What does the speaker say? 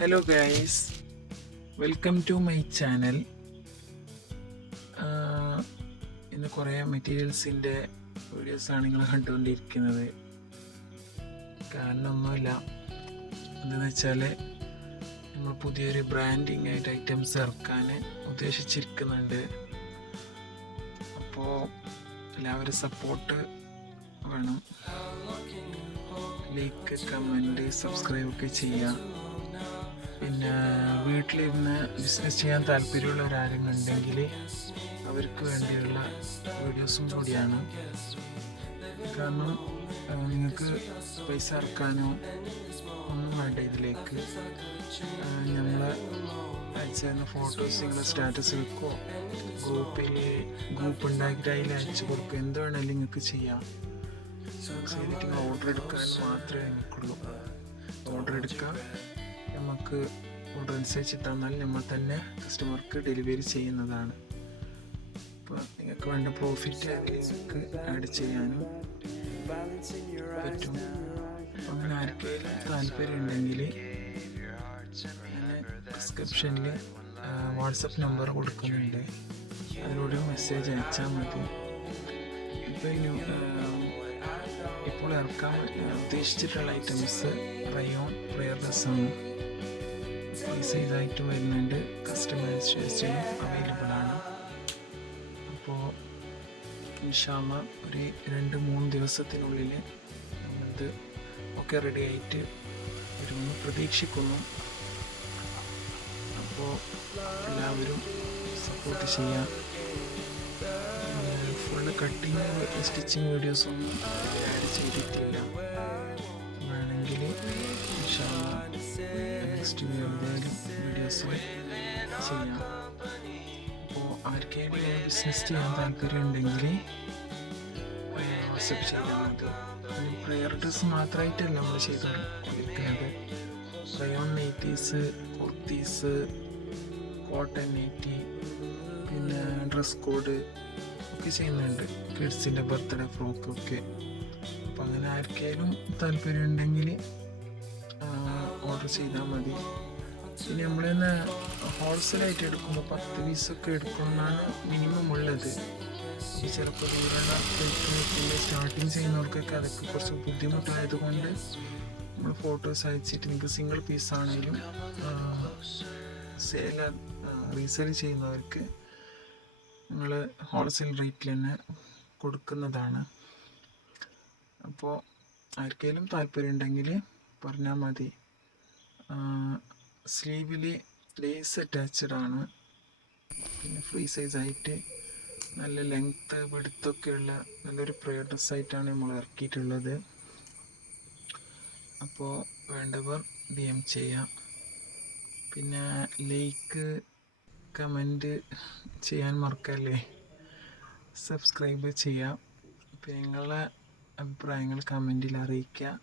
Hello guys welcome to my channel ഇന്ന് കുറേ മെറ്റീരിയൽസിന്റെ വീഡിയോസാണ് നിങ്ങൾ കണ്ടുകൊണ്ടിരിക്കുന്നത്. കാരണമൊന്നുമില്ല. എന്താണെന്ന് വെച്ചാൽ നമ്മൾ പുതിയൊരു ബ്രാൻഡിങ് ആയിട്ട് ഐറ്റംസ് ഇറക്കാൻ ഉദ്ദേശിച്ചിരിക്കുന്നുണ്ട്. അപ്പോൾ എല്ലാവരും സപ്പോർട്ട് വേണം. ലൈക്ക് കമന്റ് സബ്സ്ക്രൈബ് ഒക്കെ ചെയ്യുക. പിന്നെ വീട്ടിലിരുന്ന് ബിസിനസ് ചെയ്യാൻ താല്പര്യമുള്ളവരാരെങ്കിലും അവർക്ക് വേണ്ടിയുള്ള വീഡിയോസും കൂടിയാണ്. കാരണം നിങ്ങൾക്ക് പൈസ ഇറക്കാനോ ഒന്നും വേണ്ട ഇതിലേക്ക്. നമ്മൾ അയച്ചു തരുന്ന ഫോട്ടോസ് നിങ്ങൾ സ്റ്റാറ്റസ് വെക്കോ ഗ്രൂപ്പിൽ ഗ്രൂപ്പ് ഉണ്ടാക്കിയിട്ട് അതിൽ അയച്ചു കൊടുക്കുക എന്ത് വേണമെങ്കിലും നിങ്ങൾക്ക് ചെയ്യാം. ഓർഡർ എടുക്കാൻ മാത്രമേ നിങ്ങൾക്കുള്ളൂ ഓർഡർ എടുക്കാം. നമുക്ക് ഓർഡർ അനുസരിച്ച് തന്നാൽ നമ്മൾ തന്നെ കസ്റ്റമർക്ക് ഡെലിവറി ചെയ്യുന്നതാണ്. അപ്പോൾ നിങ്ങൾക്ക് വേണ്ട പ്രോഫിറ്റ് നിങ്ങൾക്ക് ആഡ് ചെയ്യാനും പറ്റും. അപ്പോൾ അങ്ങനെ ആർക്കെങ്കിലും താല്പര്യം ഉണ്ടെങ്കിൽ ഡിസ്ക്രിപ്ഷനിൽ വാട്സപ്പ് നമ്പർ കൊടുക്കുന്നുണ്ട്. അതിലൂടെ മെസ്സേജ് അയച്ചാൽ മതി. ഇപ്പോൾ ഇപ്പോൾ ഇറക്കാൻ ഉദ്ദേശിച്ചിട്ടുള്ള ഐറ്റംസ് റയോൺ പ്രയർ ആണ്. ഈ സൈസായിട്ട് വരുന്നുണ്ട്. കസ്റ്റമൈസേഷനും അവൈലബിൾ ആണ്. അപ്പോൾ ഇൻഷാല്ല ഒരു രണ്ട് മൂന്ന് ദിവസത്തിനുള്ളിൽ നമ്മളിത് ഒക്കെ റെഡി ആയിട്ട് വരുമെന്ന് പ്രതീക്ഷിക്കുന്നു. അപ്പോൾ എല്ലാവരും സപ്പോർട്ട് ചെയ്യാം. ഫുള്ള് കട്ടിങ് സ്റ്റിച്ചിങ് വീഡിയോസൊന്നും ആഡ് ചെയ്തിട്ടില്ല. ചെയ്യാം. അപ്പോൾ ആർക്കെങ്കിലും ബിസിനസ് ചെയ്യാൻ താല്പര്യം ഉണ്ടെങ്കിൽ വാട്സപ്പ് ചെയ്താൽ മതി. പിന്നെ പ്രെയർ ഡ്രസ്സ് മാത്രമായിട്ടല്ല നമ്മൾ ചെയ്തുകൊണ്ടിരിക്കുന്നത് rayon nighties kurtis cotton nightie പിന്നെ ഡ്രസ് കോഡ് ഒക്കെ ചെയ്യുന്നുണ്ട്. കിഡ്സിന്റെ ബർത്ത്ഡേ ഫ്രോക്ക് ഒക്കെ. അപ്പം അങ്ങനെ ആർക്കെങ്കിലും താല്പര്യം ഉണ്ടെങ്കിൽ ഓർഡർ ചെയ്താൽ മതി. ഇനി നമ്മൾ തന്നെ ഹോൾസെയിലായിട്ട് എടുക്കുമ്പോൾ പത്ത് പീസൊക്കെ എടുക്കണമെന്നാണ് മിനിമം ഉള്ളത്. ഈ ചിലപ്പോൾ ദൂരെയുള്ള സ്റ്റാർട്ടിങ് ചെയ്യുന്നവർക്കൊക്കെ അതൊക്കെ കുറച്ച് ബുദ്ധിമുട്ടായത് കൊണ്ട് നമ്മൾ ഫോട്ടോസ് അയച്ചിട്ട് നിങ്ങൾക്ക് സിംഗിൾ പീസ് ആണെങ്കിലും സെയിൽ റീസെയിൽ ചെയ്യുന്നവർക്ക് നിങ്ങൾ ഹോൾസെയിൽ റേറ്റിൽ തന്നെ കൊടുക്കുന്നതാണ്. അപ്പോൾ ആർക്കെങ്കിലും താല്പര്യം ഉണ്ടെങ്കിൽ പറഞ്ഞാൽ മതി. സ്ലീവിൽ ലേസ് അറ്റാച്ച്ഡ് ആണ്. പിന്നെ ഫ്രീ സൈസ് ആയിട്ട് നല്ല ലെങ്ത്ത് വെടുത്തൊക്കെയുള്ള നല്ലൊരു പ്രയർ ഡ്രസ്സായിട്ടാണ് നമ്മൾ ഇറക്കിയിട്ടുള്ളത്. അപ്പോൾ വേണ്ടവർ ഡി എം ചെയ്യാം. പിന്നെ ലൈക്ക് കമന്റ് ചെയ്യാൻ മറക്കല്ലേ? സബ്സ്ക്രൈബ് ചെയ്യാം. പിന്നെ നിങ്ങളുടെ അഭിപ്രായങ്ങൾ കമന്റിൽ അറിയിക്കുക.